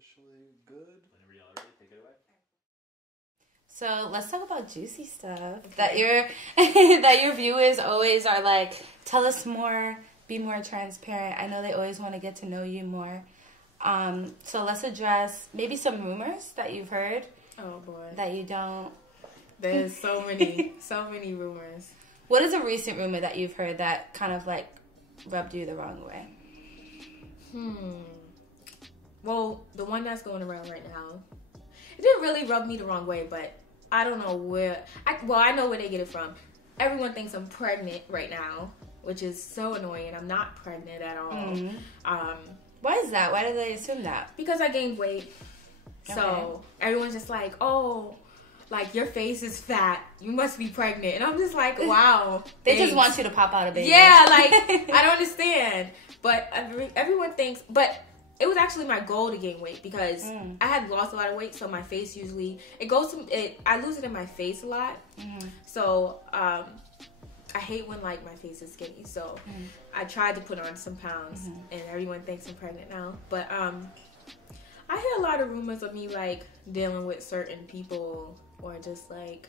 officially good. Whenever y'all are ready, take it away. So let's talk about juicy stuff that your that your viewers always are like, tell us more, be more transparent. I know they always want to get to know you more. So let's address maybe some rumors that you've heard. Oh boy, that you don't. There's so many rumors. What is a recent rumor that you've heard that kind of like rubbed you the wrong way? Well, the one that's going around right now, it didn't really rub me the wrong way, but I don't know where. I know where they get it from. Everyone thinks I'm pregnant right now, which is so annoying. I'm not pregnant at all. Mm-hmm. Why is that? Why do they assume that? Because I gained weight. Okay. So everyone's just like, oh, like your face is fat. You must be pregnant. And I'm just like, wow. They just want you to pop out a baby. Yeah, like I don't understand. But everyone thinks, but it was actually my goal to gain weight because I had lost a lot of weight. So my face usually, I lose it in my face a lot. Mm-hmm. So, I hate when like my face is skinny. So I tried to put on some pounds and everyone thinks I'm pregnant now. But, I hear a lot of rumors of me like dealing with certain people or just like,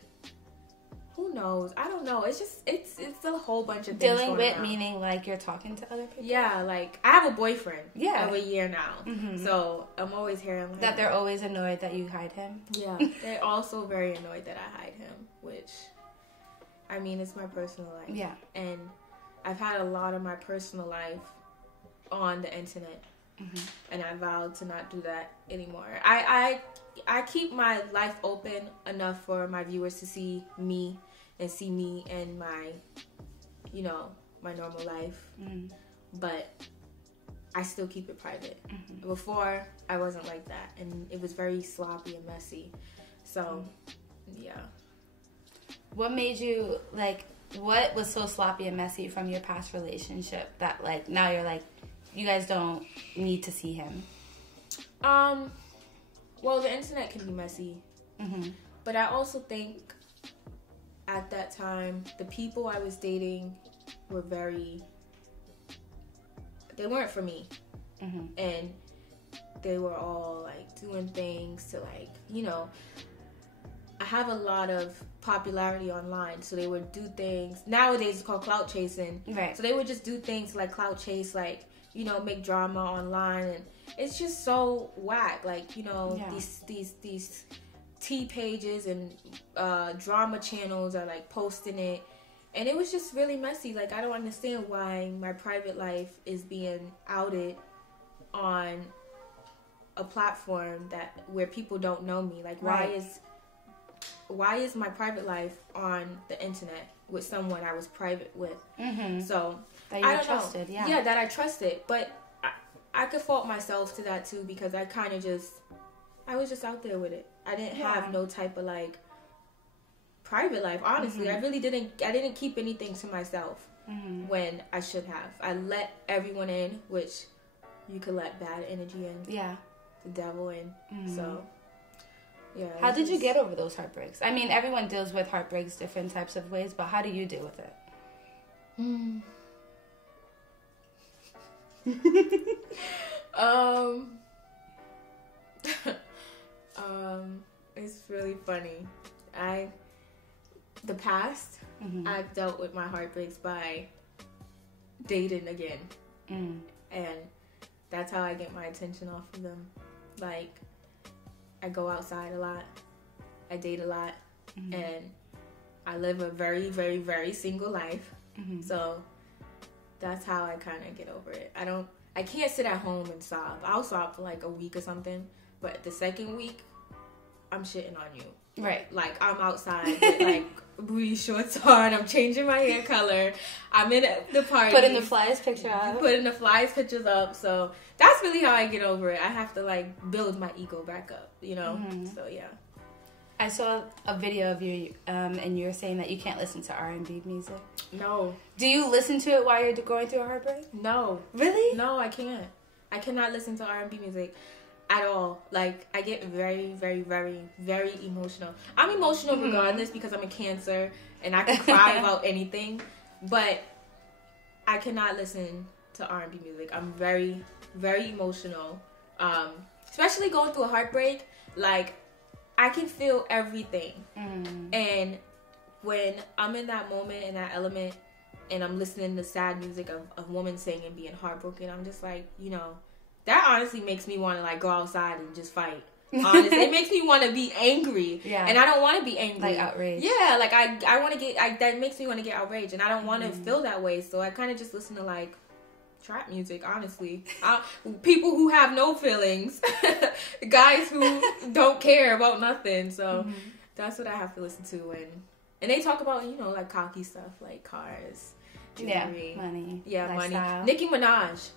who knows? I don't know. It's just, it's a whole bunch of things dealing with around. Meaning like you're talking to other people? Yeah, like I have a boyfriend of a year now. Mm-hmm. So I'm always hearing like, that they're always annoyed that you hide him. Yeah. They're also very annoyed that I hide him, which, I mean, it's my personal life. Yeah. And I've had a lot of my personal life on the internet. Mm-hmm. And I vowed to not do that anymore. I keep my life open enough for my viewers to see me and my, you know, my normal life. Mm-hmm. But I still keep it private. Mm-hmm. Before, I wasn't like that. And it was very sloppy and messy. So, yeah. What made you, like, what was so sloppy and messy from your past relationship that, like, now you're like, you guys don't need to see him? Well, the internet can be messy. Mm-hmm. But I also think at that time, the people I was dating were they weren't for me. Mm-hmm. And they were all, like, doing things to, like, you know, I have a lot of popularity online, so they would do things. Nowadays, it's called clout chasing. Right. So they would just do things like clout chase, like, you know, make drama online, and it's just so whack. Like, you know, these tea pages and drama channels are like posting it, and it was just really messy. Like, I don't understand why my private life is being outed on a platform where people don't know me. Like, why is my private life on the internet with someone I was private with? Mm-hmm. So that you trusted, yeah, that I trusted. But I could fault myself to that too, because I kind of I was just out there with it. I didn't have no type of like private life. Honestly, I really didn't. I didn't keep anything to myself when I should have. I let everyone in, which you could let bad energy in. Yeah, the devil in. So. Yeah. How did you get over those heartbreaks? I mean, everyone deals with heartbreaks different types of ways, but how do you deal with it? It's really funny. The past, I've dealt with my heartbreaks by dating again. And that's how I get my attention off of them. Like, I go outside a lot, I date a lot, and I live a very, very, very single life. So that's how I kind of get over it. I can't sit at home and sob. I'll sob for like a week or something, but the second week, I'm shitting on you. Right. Like, I'm outside with like booty shorts on, I'm changing my hair color, I'm in the party. Putting the flyest picture up. Putting the flyest pictures up. So that's really how I get over it. I have to like build my ego back up, you know? So yeah. I saw a video of you and you were saying that you can't listen to R&B music. No. Do you listen to it while you're going through a heartbreak? No. Really? No, I can't. I cannot listen to R&B music at all. Like, I get very, very, very, very emotional. I'm emotional regardless because I'm a Cancer and I can cry about anything, but I cannot listen to R&B music. I'm very, very emotional. especially going through a heartbreak, like, I can feel everything. And when I'm in that moment, in that element, and I'm listening to sad music of a woman singing, being heartbroken, I'm just like, you know, that honestly makes me want to, like, go outside and just fight. Honestly, it makes me want to be angry. Yeah. And I don't want to be angry. Like outraged. Yeah, like, I want to get, that makes me want to get outraged, and I don't want to feel that way, so I kind of just listen to, like, trap music, honestly. People who have no feelings. Guys who don't care about nothing. So that's what I have to listen to. And they talk about, you know, like cocky stuff, like cars, jewelry. Yeah, money. Yeah, lifestyle. money. Nicki Minaj.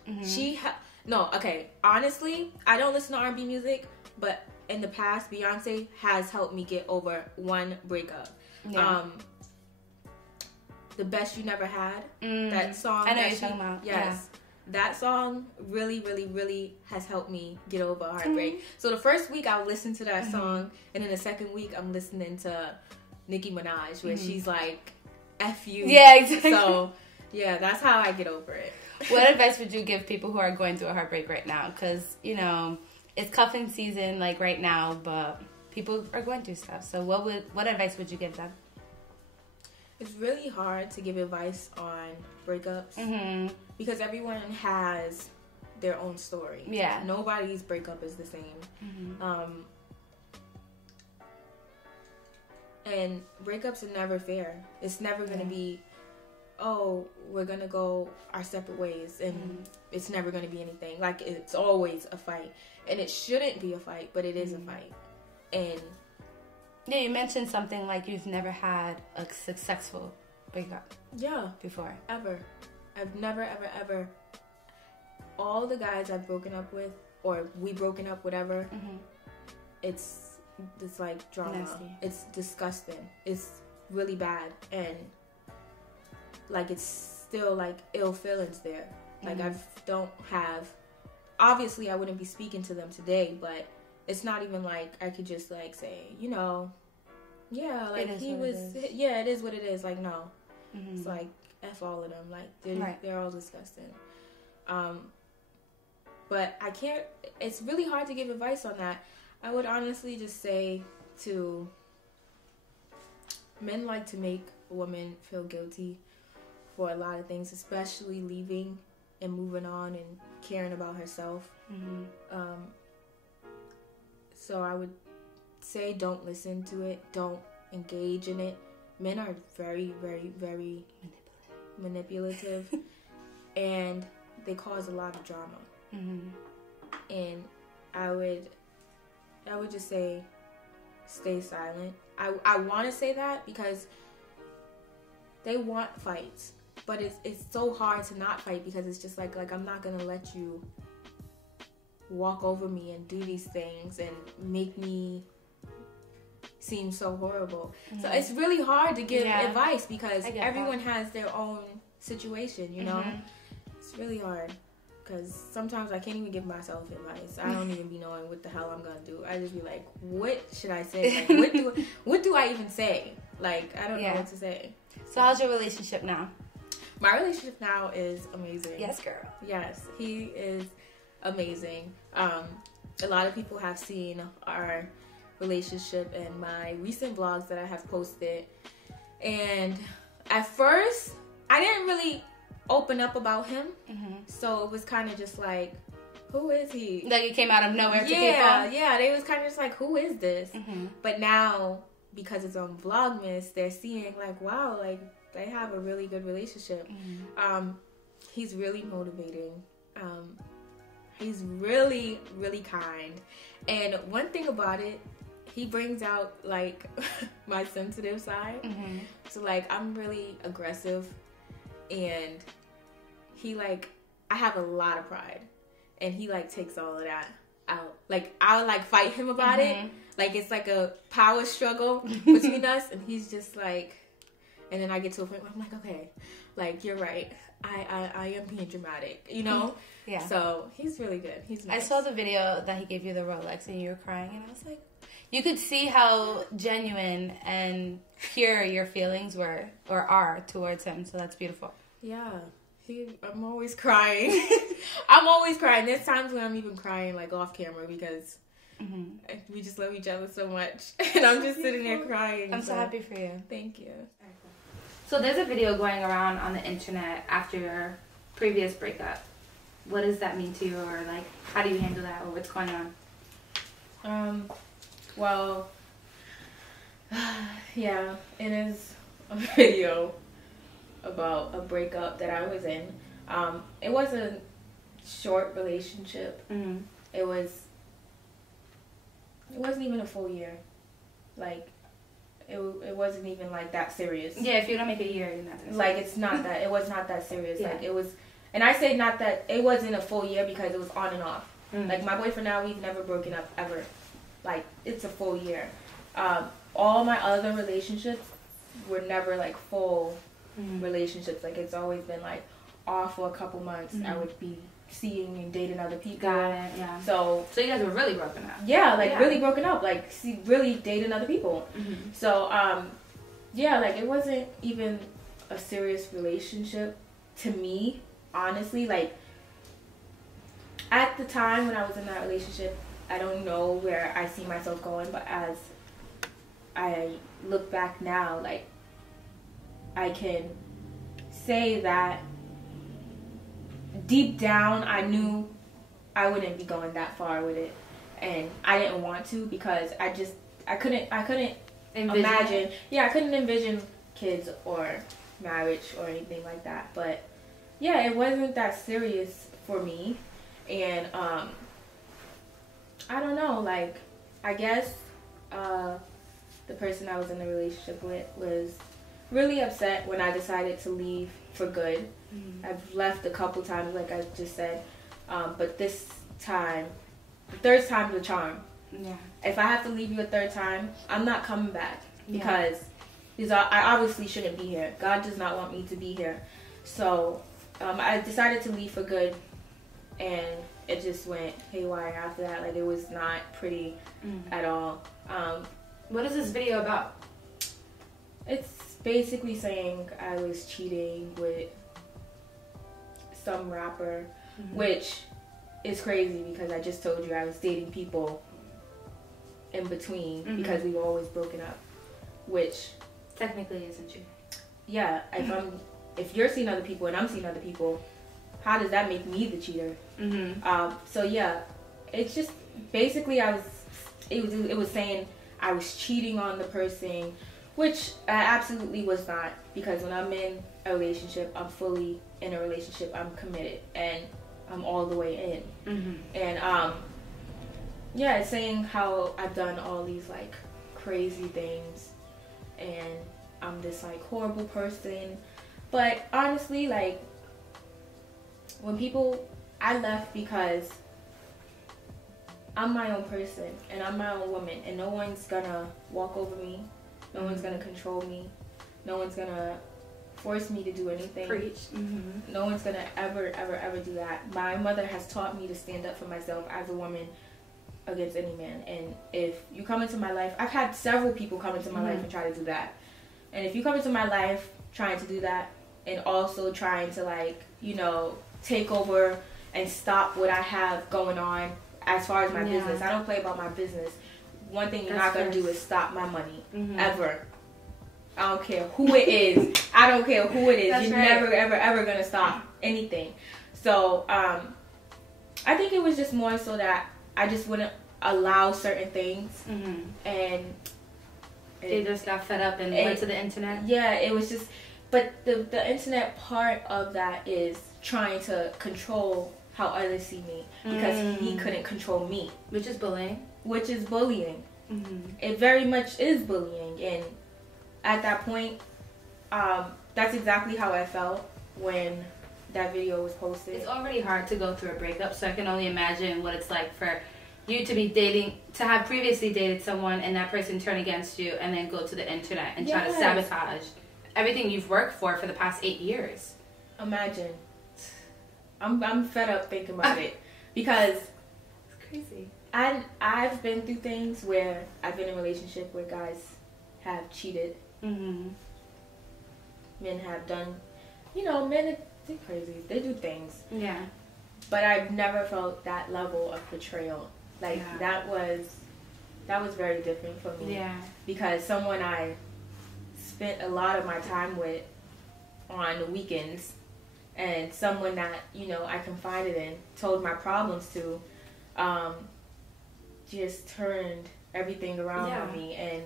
No, okay. Honestly, I don't listen to R&B music, but in the past, Beyonce has helped me get over one breakup. Yeah. The Best You Never Had, that song. I know you're talking about. Yes. Yeah. That song really, really, really has helped me get over a heartbreak. So the first week I'll listen to that song, and then the second week I'm listening to Nicki Minaj, where she's like, F you. Yeah, exactly. So, yeah, that's how I get over it. What advice would you give people who are going through a heartbreak right now? Because, you know, it's cuffing season, like, right now, but people are going through stuff. So what advice would you give them? It's really hard to give advice on breakups because everyone has their own story. Yeah. Nobody's breakup is the same. And breakups are never fair. It's never going to be, oh, we're going to go our separate ways, and it's never going to be anything. Like, it's always a fight. And it shouldn't be a fight, but it is a fight. And yeah, you mentioned something like you've never had a successful breakup. Yeah. Before. Ever. I've never, ever, ever. All the guys I've broken up with, or we broken up, whatever, it's like drama. Nasty. It's disgusting. It's really bad. And, like, it's still, like, ill feelings there. Like, I don't have... Obviously, I wouldn't be speaking to them today, but... It's not even like I could just like say, you know, yeah, like he was, yeah, it is what it is. Like, no, it's like F all of them. Like they're all disgusting. But I can't, it's really hard to give advice on that. I would honestly just say to men like to make women feel guilty for a lot of things, especially leaving and moving on and caring about herself. So I would say don't listen to it. Don't engage in it. Men are very, very, very manipulative. And they cause a lot of drama. And I would just say stay silent. I want to say that because they want fights. But it's so hard to not fight because it's just like I'm not going to let you walk over me and do these things and make me seem so horrible. So it's really hard to give advice because everyone has their own situation, you know? It's really hard because sometimes I can't even give myself advice. I don't even be knowing what the hell I'm gonna do. I just be like, what should I say? Like, what do I even say? Like, I don't know what to say. So how's your relationship now? My relationship now is amazing. Yes, girl. Yes, he is amazing. A lot of people have seen our relationship in my recent vlogs that I have posted, and at first I didn't really open up about him, so it was kind of just like, who is he? Like it came out of nowhere to people. Yeah, they was kind of just like, who is this? But now, because it's on Vlogmas, they're seeing like, wow, like they have a really good relationship. He's really motivating. He's really, really kind. And one thing about it, he brings out, like, my sensitive side. So, like, I'm really aggressive. And he, like, I have a lot of pride. And he, like, takes all of that out. Like, I'll, like, fight him about it. Like, it's like a power struggle between us. And he's just, like... And then I get to a point where I'm like, okay, like, you're right. I am being dramatic, you know? Yeah. So he's really good. He's nice. I saw the video that he gave you the Rolex and you were crying, and I was like, you could see how genuine and pure your feelings were or are towards him. So that's beautiful. Yeah. I'm always crying. I'm always crying. There's times when I'm even crying like off camera because we just love each other so much, and I'm just sitting there crying. I'm so happy for you. Thank you. So there's a video going around on the internet after your previous breakup. What does that mean to you, or like how do you handle that, or what's going on? Well, yeah, it is a video about a breakup that I was in. It was a short relationship. It wasn't even a full year. Like, it wasn't even like that serious. Yeah, if you don't make a year, you're not that serious. Like, it's not that. It was not that serious. Yeah. Like, it was. And I say not that it wasn't a full year because it was on and off. Like, my boyfriend now, we've never broken up ever. Like, it's a full year. All my other relationships were never like full relationships. Like, it's always been like off for a couple months. I would be seeing and dating other people. Got it, yeah. So you guys were really broken up. Yeah, like really broken up. Like, really dating other people. So, yeah, like it wasn't even a serious relationship to me, honestly. Like, at the time when I was in that relationship, I don't know where I see myself going, but as I look back now, like, I can say that deep down I knew I wouldn't be going that far with it, and I didn't want to because I couldn't imagine. Yeah, I couldn't envision kids or marriage or anything like that. But yeah, it wasn't that serious for me, and I don't know, like, I guess the person I was in a relationship with was really upset when I decided to leave for good. I've left a couple times, like I just said, but this time, the third time's the charm. Yeah. If I have to leave you a third time, I'm not coming back because I obviously shouldn't be here. God does not want me to be here. So I decided to leave for good, and it just went haywire after that. Like, it was not pretty at all. What is this video about? It's basically saying I was cheating with some rapper, which is crazy because I just told you I was dating people in between because we were always broken up, which technically isn't true. Yeah, if you're seeing other people and I'm seeing other people, how does that make me the cheater? So yeah, it's just basically it was saying I was cheating on the person, which I absolutely was not, because when I'm in a relationship, I'm fully in a relationship, I'm committed, and I'm all the way in. And yeah, it's saying how I've done all these like crazy things and I'm this like horrible person. But honestly, like, I left because I'm my own person and I'm my own woman, and no one's gonna walk over me, no one's gonna control me, no one's gonna force me to do anything. Preach. No one's gonna ever do that. My mother has taught me to stand up for myself as a woman against any man. And if you come into my life, I've had several people come into my life and try to do that. And if you come into my life trying to do that and also trying to, like, you know, take over and stop what I have going on as far as my business, I don't play about my business. One thing you're not gonna do is stop my money ever. I don't care who it is. I don't care who it is. That's You're never, ever gonna stop anything. So, I think it was just more so that I just wouldn't allow certain things. And they just got fed up and went to the internet. Yeah, it was just, but the internet part of that is trying to control how others see me, because he couldn't control me. Which is bullying. Which is bullying. It very much is bullying, and at that point, that's exactly how I felt when that video was posted. It's already hard to go through a breakup, so I can only imagine what it's like for you to be dating, to have previously dated someone and that person turn against you and then go to the internet and try to sabotage everything you've worked for the past 8 years. Imagine. I'm fed up thinking about it, because it's crazy. I've been through things where I've been in a relationship where guys have cheated. Men have done, you know, men are crazy. They do things. Yeah. But I've never felt that level of betrayal. Like, that was very different for me. Yeah. Because someone I spent a lot of my time with on the weekends, and someone that, you know, I confided in, told my problems to, just turned everything around on me. And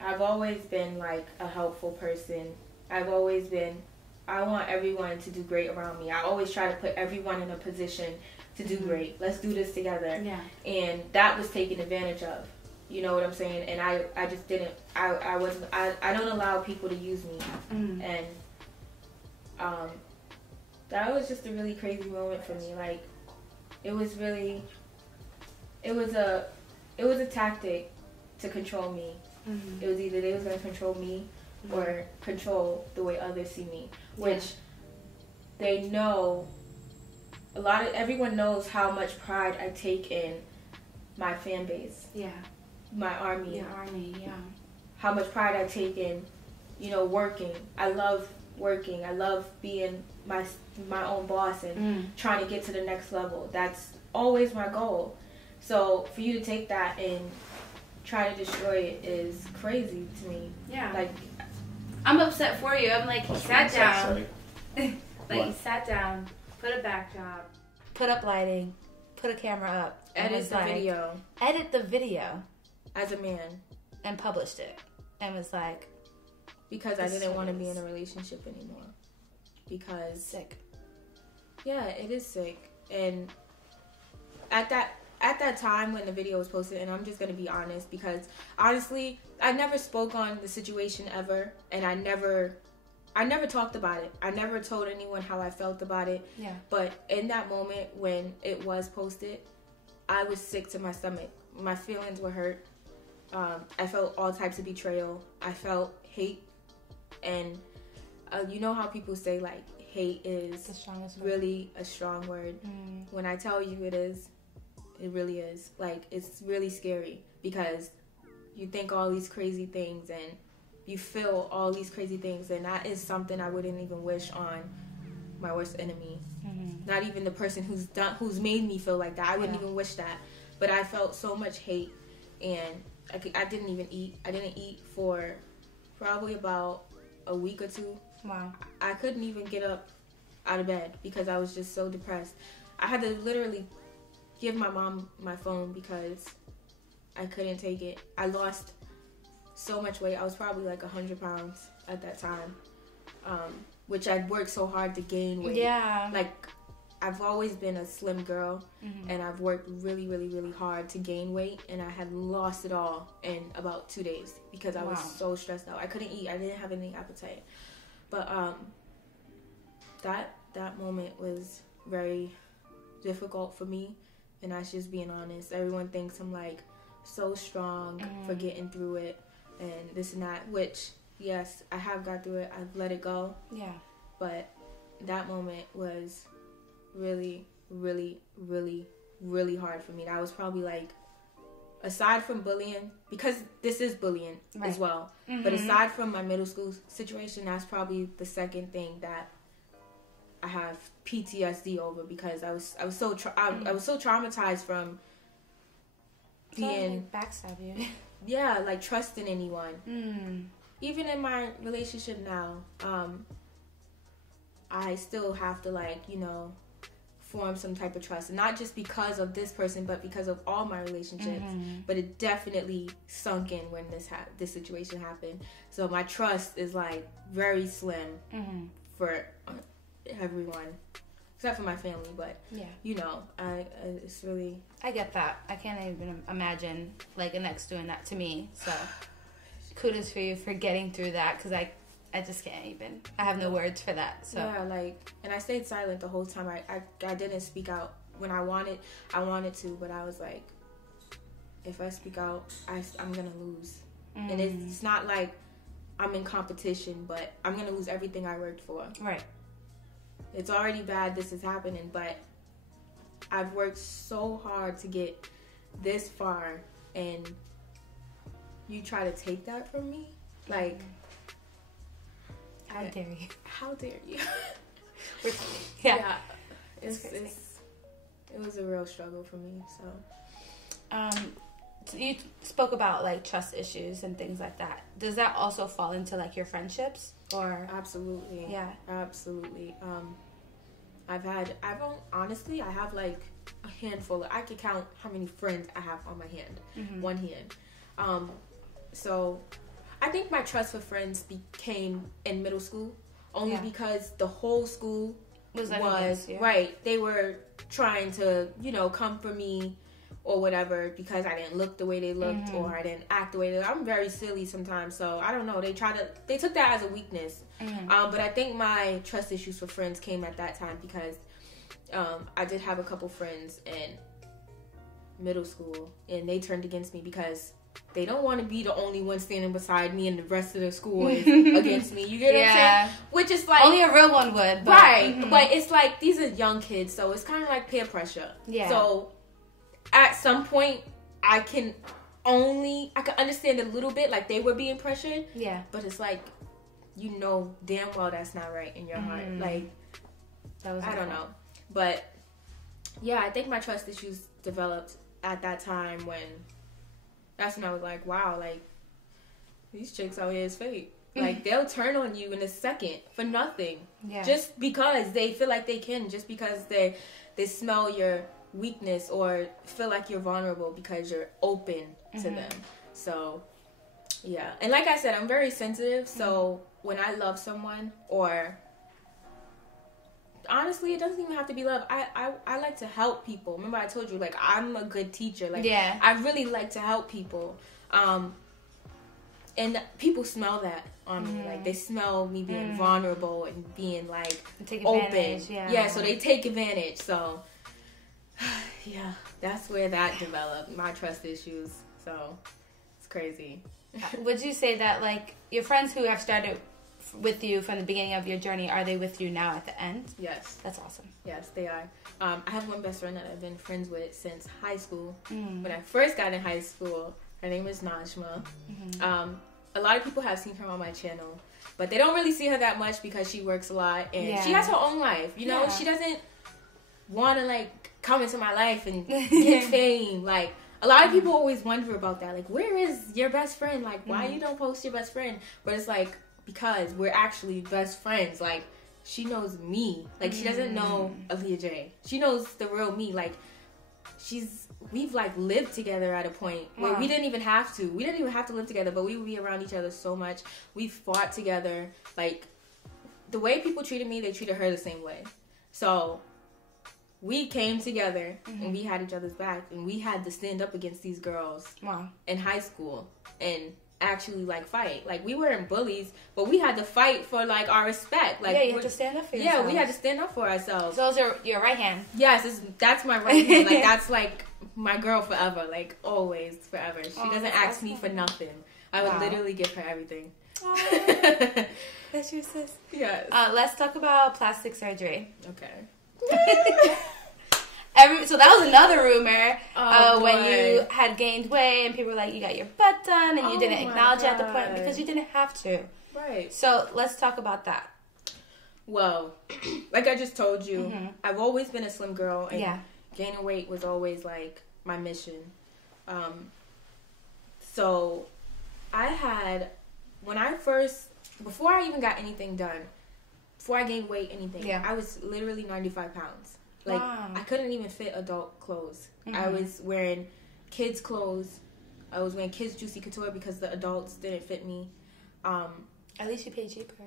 I've always been, like, a helpful person. I want everyone to do great around me. I always try to put everyone in a position to do great. Let's do this together. Yeah. And that was taken advantage of. You know what I'm saying? And I just didn't, I don't allow people to use me. And that was just a really crazy moment for me. Like, it was a tactic to control me. It was either they was going to control me or control the way others see me, which they know. Everyone knows how much pride I take in my fan base. Yeah. My army. Your army, yeah. How much pride I take in, you know, working. I love working. I love being my own boss and trying to get to the next level. That's always my goal. So for you to take that and try to destroy it is crazy to me. Yeah. Like, I'm upset for you. I'm like, you sat down. You sat down, put a backdrop, put up lighting, put a camera up, edit the video. Edit the video. As a man. And published it. And was like, because I didn't want to be in a relationship anymore. Because. Sick. Yeah, it is sick. And at that time when the video was posted, and I'm just going to be honest, because honestly, I never spoke on the situation ever, and I never talked about it. I never told anyone how I felt about it. Yeah. But in that moment when it was posted, I was sick to my stomach. My feelings were hurt. I felt all types of betrayal. I felt hate. And you know how people say, like, hate is really a strong word. When I tell you it is, it really is. Like, it's really scary because you think all these crazy things and you feel all these crazy things, and that is something I wouldn't even wish on my worst enemy. Not even the person who's made me feel like that. I wouldn't even wish that. But I felt so much hate, and I didn't even eat. I didn't eat for probably about a week or two. Wow. I couldn't even get up out of bed because I was just so depressed. I had to literally give my mom my phone because I couldn't take it. I lost so much weight. I was probably like 100 pounds at that time, which I'd worked so hard to gain weight. Yeah. Like, I've always been a slim girl, and I've worked really, really, really hard to gain weight, and I had lost it all in about 2 days because I was so stressed out. I couldn't eat. I didn't have any appetite. But that moment was very difficult for me, and that's just being honest. Everyone thinks I'm like so strong for getting through it and this and that, which, yes, I have got through it. I've let it go. Yeah. But that moment was really, really, really, really hard for me. That was probably like, aside from bullying, because this is bullying as well, but aside from my middle school situation, that's probably the second thing that I have PTSD over, because I was so traumatized from being backstab you. Yeah, like trusting anyone. Even in my relationship now, I still have to, like, you know, form some type of trust, and not just because of this person, but because of all my relationships. But it definitely sunk in when this situation happened. So my trust is like very slim for everyone, except for my family. But you know, it's really, I get that. I can't even imagine like an ex doing that to me. So kudos for you for getting through that, because I just can't even. I have no words for that. So yeah, like, and I stayed silent the whole time. I didn't speak out when I wanted to, but I was like, if I speak out, I'm gonna lose. And it's not like I'm in competition, but I'm gonna lose everything I worked for. Right. It's already bad this is happening, but I've worked so hard to get this far, and you try to take that from me, like. How dare you? How dare you? Yeah. It was a real struggle for me. So you spoke about like trust issues and things like that. Does that also fall into like your friendships or? Absolutely. Yeah. Absolutely. I have like a handful. I could count how many friends I have on my hand, one hand. So I think my trust for friends became in middle school only because the whole school was right. They were trying to, come for me or whatever because I didn't look the way they looked or I didn't act the way they looked. I'm very silly sometimes, so I don't know. They took that as a weakness. But I think my trust issues for friends came at that time because I did have a couple friends in middle school and they turned against me because they don't want to be the only one standing beside me and the rest of the school is against me. You get what I'm saying? Which is like... Only a real one would. But, right. But it's like, these are young kids, so it's kind of like peer pressure. Yeah. So, at some point, I can understand a little bit, like they were being pressured. Yeah. But it's like, damn well that's not right in your heart. Like, I don't know. But, yeah, I think my trust issues developed at that time when... That's when I was like, wow, like, these chicks out here is fake. Like, they'll turn on you in a second for nothing. Yeah. Just because they feel like they can. Just because they smell your weakness or feel like you're vulnerable because you're open to them. So, yeah. And like I said, I'm very sensitive. So, when I love someone or... Honestly, it doesn't even have to be love. I like to help people. Remember I told you, like, I'm a good teacher. Like, I really like to help people. And people smell that on me. Like, they smell me being vulnerable and being, like, open. Yeah, so they take advantage. So, yeah, that's where that developed, my trust issues. So, it's crazy. Would you say that, like, your friends who have started... with you from the beginning of your journey, are they with you now at the end? Yes. That's awesome. Yes, they are. I have one best friend that I've been friends with since high school. When I first got in high school, her name is Najma. A lot of people have seen her on my channel, but they don't really see her that much because she works a lot and she has her own life. She doesn't want to like come into my life and get fame. Like, a lot of people always wonder about that. Like, where is your best friend? Like, why you don't post your best friend? But it's like, because we're actually best friends. Like, she knows me. Like, she doesn't know Aaliyah J. She knows the real me. Like, we've like lived together at a point where we didn't even have to. We didn't even have to live together, but we would be around each other so much. We fought together. Like, the way people treated me, they treated her the same way. So, we came together and we had each other's back, and we had to stand up against these girls in high school and actually like fight. Like, we weren't bullies, but we had to fight for like our respect. Like, you had to stand up for yourself. Yeah, we had to stand up for ourselves. So those are your right hand. Yes, that's my right hand. Like, that's like my girl forever. Like, always, forever. She doesn't ask me for nothing. I would literally give her everything. That's your sis. Yes. Let's talk about plastic surgery. Okay. So that was another rumor when you had gained weight and people were like, you got your butt done, and you didn't acknowledge it at the point because you didn't have to. Right. So let's talk about that. Well, like I just told you, I've always been a slim girl, and gaining weight was always like my mission. So I had, before I even got anything done, before I gained weight, I was literally 95 pounds. Like, I couldn't even fit adult clothes. I was wearing kids' clothes. I was wearing kids' Juicy Couture because the adults didn't fit me. At least you paid cheaper.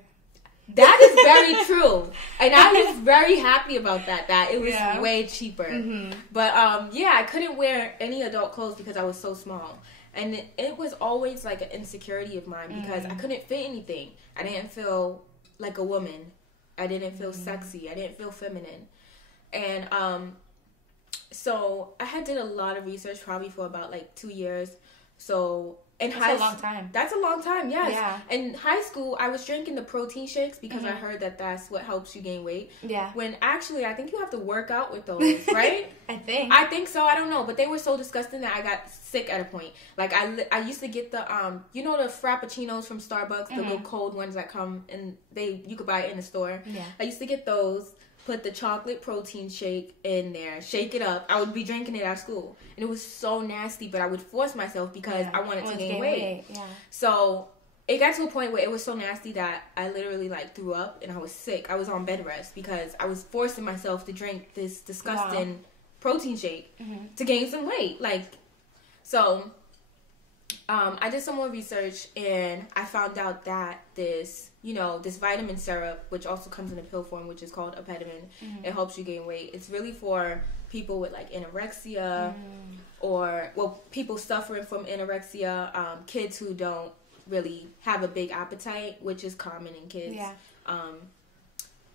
That is very true. And I was very happy about that it was way cheaper. But, I couldn't wear any adult clothes because I was so small. And it was always, like, an insecurity of mine because I couldn't fit anything. I didn't feel like a woman. I didn't feel sexy. I didn't feel feminine. And so I had did a lot of research probably for about like 2 years. So that's a long time. That's a long time, yes. Yeah. In high school, I was drinking the protein shakes because I heard that that's what helps you gain weight. Yeah. When actually, I think you have to work out with those, right? I think so. I don't know, but they were so disgusting that I got sick at a point. Like, I used to get the the frappuccinos from Starbucks, the little cold ones that come and you could buy it in the store. Yeah. I used to get those. put the chocolate protein shake in there, shake it up. I would be drinking it at school. And it was so nasty, but I would force myself because I wanted to gain weight. Yeah. So it got to a point where it was so nasty that I literally like threw up and I was sick. I was on bed rest because I was forcing myself to drink this disgusting protein shake to gain some weight. So I did some more research and I found out that this vitamin syrup, which also comes in a pill form, which is called Apetamin, it helps you gain weight. It's really for people with like anorexia or, well, people suffering from anorexia, kids who don't really have a big appetite, which is common in kids. Yeah.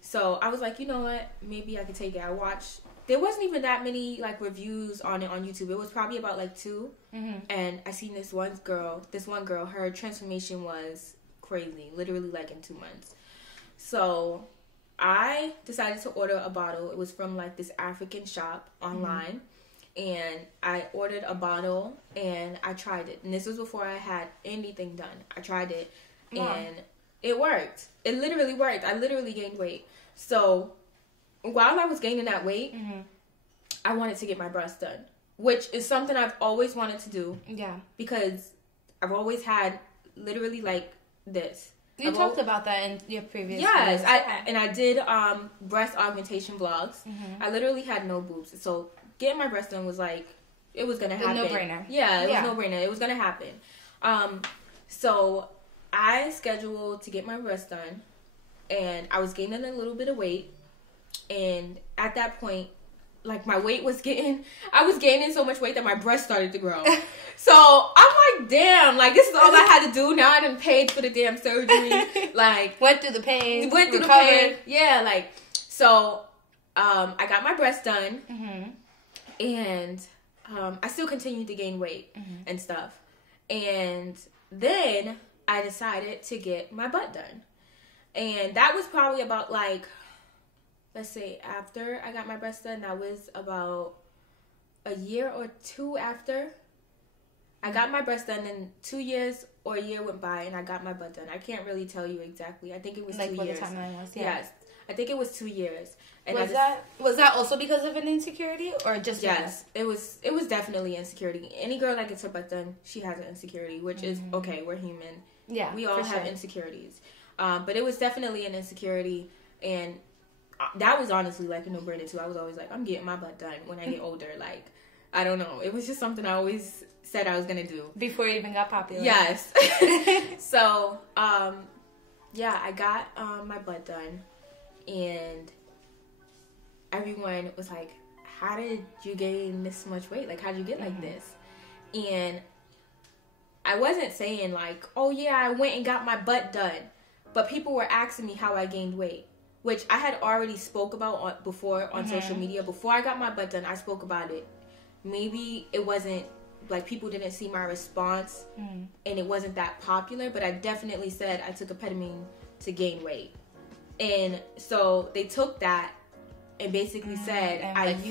So I was like, you know what? Maybe I could take it. I watched. There wasn't even that many like reviews on it on YouTube. It was probably about like 2. And I seen this one girl, her transformation was crazy, literally like in 2 months. So I decided to order a bottle. It was from like this African shop online. And I ordered a bottle and I tried it. And this was before I had anything done. I tried it and it worked. It literally worked. I literally gained weight. So while I was gaining that weight, I wanted to get my breasts done, which is something I've always wanted to do. Yeah. Because I've always had literally like this. You talked about that in your previous videos. I did breast augmentation vlogs. I literally had no boobs. So getting my breast done was like, it was going to happen. No-brainer. Yeah, it was no-brainer. It was going to happen. So I scheduled to get my breast done, and I was gaining a little bit of weight. And at that point, like I was gaining so much weight that my breast started to grow. So I'm like, damn, like this is all I had to do. Now I done paid for the damn surgery. Like went through the pain. Yeah, like so I got my breast done. And I still continued to gain weight and stuff. And then I decided to get my butt done. And that was probably about like, let's say after I got my breast done, that was about a year or 2 after. I got my breast done, and 2 years or a year went by and I got my butt done. I can't really tell you exactly. I think it was like 2 years. Like what the timeline was, Yes. I think it was 2 years. And was that also because of an insecurity or just yes? It was definitely insecurity. Any girl that gets her butt done, she has an insecurity, which is okay. We're human. Yeah, we all have insecurities. But it was definitely an insecurity, and that was honestly like a no-brainer too. I was always like, I'm getting my butt done when I get older. Like, I don't know. It was just something I always said I was gonna do before it even got popular. Yes. So, yeah, I got my butt done, and everyone was like, how did you gain this much weight? Like, how did you get like this? And I wasn't saying like, oh yeah, I went and got my butt done. But people were asking me how I gained weight, which I had already spoke about before on social media. Before I got my butt done, I spoke about it. Maybe it wasn't, like, people didn't see my response and it wasn't that popular, but I definitely said I took Apetamin to gain weight. And so they took that and basically said and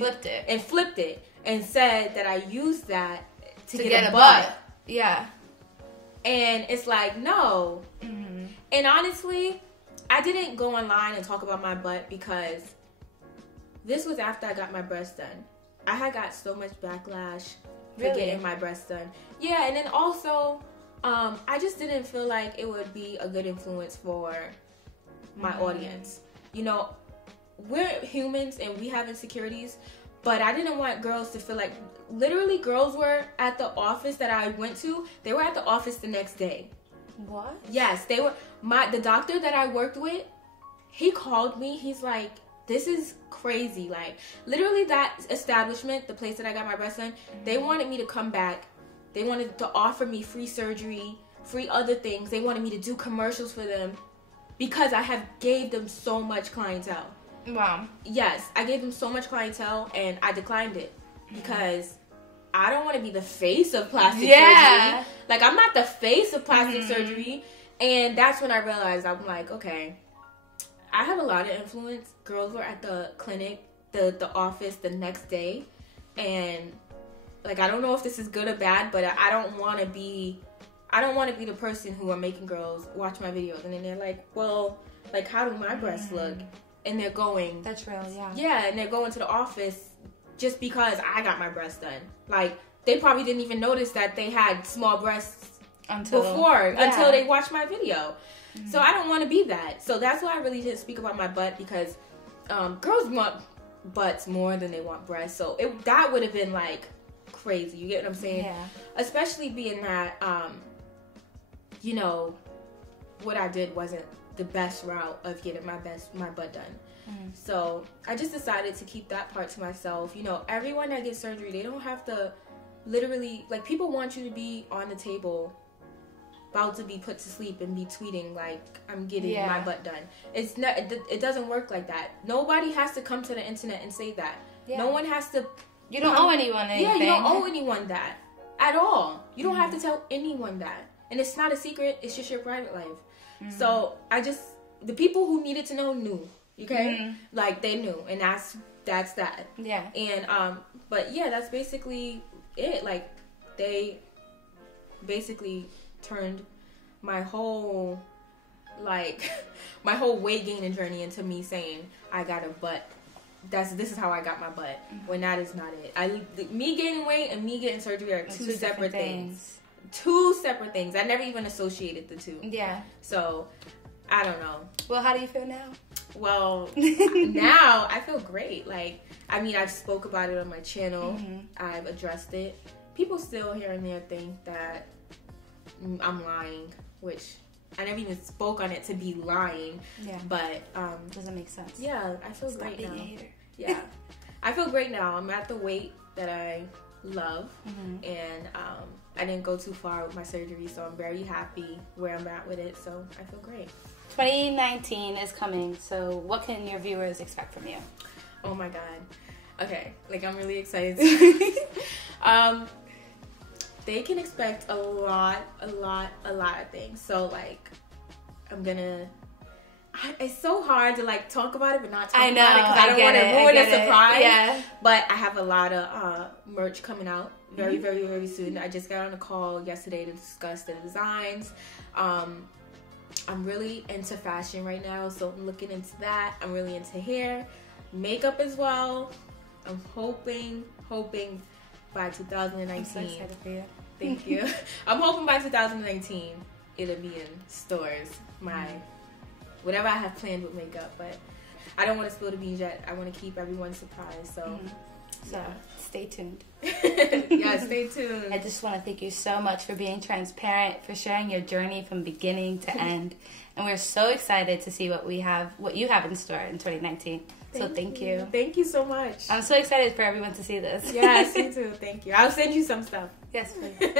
flipped it and said that I used that to get a butt. Yeah. And it's like, no. And honestly, I didn't go online and talk about my butt because this was after I got my breast done. I had got so much backlash for getting my breast done. Yeah, and then also, I just didn't feel like it would be a good influence for my audience. You know, we're humans and we have insecurities, but I didn't want girls to feel like, literally girls were at the office that I went to, they were at the office the next day. What? Yes, they were. The doctor that I worked with, he called me, he's like, this is crazy. Like, literally that establishment, the place that I got my breast done, they wanted me to come back. They wanted to offer me free surgery, free other things. They wanted me to do commercials for them because I have gave them so much clientele. Wow. Yes, I gave them so much clientele and I declined it because I don't want to be the face of plastic surgery. Like, I'm not the face of plastic surgery. And that's when I realized, I'm like, okay, I have a lot of influence. Girls were at the clinic, the office the next day. And, like, I don't know if this is good or bad, but I don't want to be the person who are making girls watch my videos. And then they're like, well, like, how do my breasts look? and they're going. That's real, yeah. Yeah, and they're going to the office just because I got my breasts done. Like, they probably didn't even notice that they had small breasts until they watched my video. Mm-hmm. So I don't want to be that. So that's why I really didn't speak about my butt, because girls want butts more than they want breasts. So that would have been like crazy. You get what I'm saying? Yeah. Especially being that, you know, what I did wasn't the best route of getting my butt done. Mm. So I just decided to keep that part to myself. You know, everyone that gets surgery, they don't have to literally, like, people want you to be on the table about to be put to sleep and be tweeting like, I'm getting my butt done. It's not, it doesn't work like that. Nobody has to come to the internet and say that. Yeah. No one has to. You don't owe anyone anything. Yeah, you don't owe anyone that at all. You don't have to tell anyone that. And it's not a secret. It's just your private life. Mm-hmm. So the people who needed to know knew. Okay? Mm-hmm. Like, they knew. And that's that. Yeah. And, but yeah, that's basically it. Like, they basically turned my whole weight gaining journey into me saying I got a butt. This is how I got my butt. Mm-hmm. When that is not it. Me gaining weight and me getting surgery are two separate things. Two separate things. I never even associated the two. Yeah. So I don't know. Well, how do you feel now? Well, now I feel great. Like, I mean, I've spoke about it on my channel. Mm-hmm. I've addressed it. People still here and there think that I'm lying, which I never even spoke on it to be lying. Yeah. But doesn't make sense. Yeah, I feel Stop great being now. A hater. Yeah, I feel great now. I'm at the weight that I love, and I didn't go too far with my surgery, so I'm very happy where I'm at with it. So I feel great. 2019 is coming, so what can your viewers expect from you? Oh my god. Okay, like, I'm really excited. They can expect a lot of things. So, like, it's so hard to, like, talk about it but not talk about it because I don't want to ruin a surprise. Yeah. But I have a lot of merch coming out very, very, very soon. I just got on a call yesterday to discuss the designs. I'm really into fashion right now, so I'm looking into that. I'm really into hair, makeup as well. I'm hoping by 2019. I'm so excited for you. Thank you. I'm hoping by 2019 it'll be in stores. Whatever I have planned with makeup, but I don't want to spill the beans yet. I want to keep everyone surprised. So stay tuned. Yeah, stay tuned. I just want to thank you so much for being transparent, for sharing your journey from beginning to end, and we're so excited to see what you have in store in 2019. Thank you. Thank you so much. I'm so excited for everyone to see this. Yes, me too. Thank you. I'll send you some stuff. Yes, please.